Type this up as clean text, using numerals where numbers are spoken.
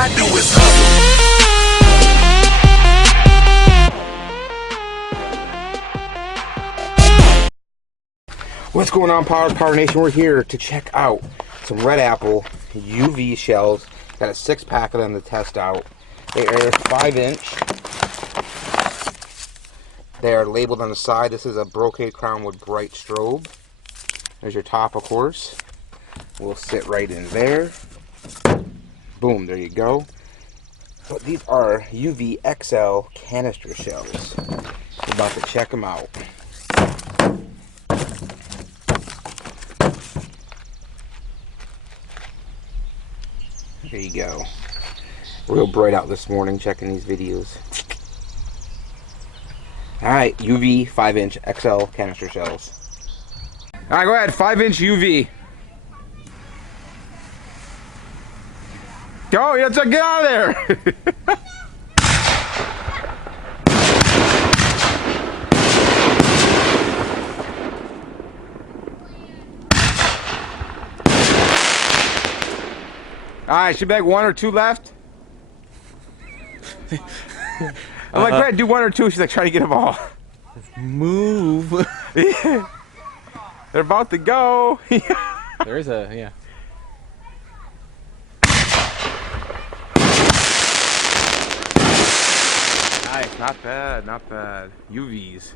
I do is hustle. What's going on, Power Nation? We're here to check out some red apple UV shells. Got a 6-pack of them to test out. They are 5-inch. They are labeled on the side. This is a brocade crown with bright strobe. There's your top, of course. We'll sit right in there. Boom, there you go. But these are UV XL canister shells. We're about to check them out. There you go. Real bright out this morning checking these videos. Alright, UV 5-inch XL canister shells. Alright, go ahead, 5-inch UV. Go, get out of there! Alright, should be like 1 or 2 left. I'm like, go ahead, do 1 or 2. She's like, try to get them all. Move. They're about to go. There is a, yeah. Nice, not bad, not bad. UVs.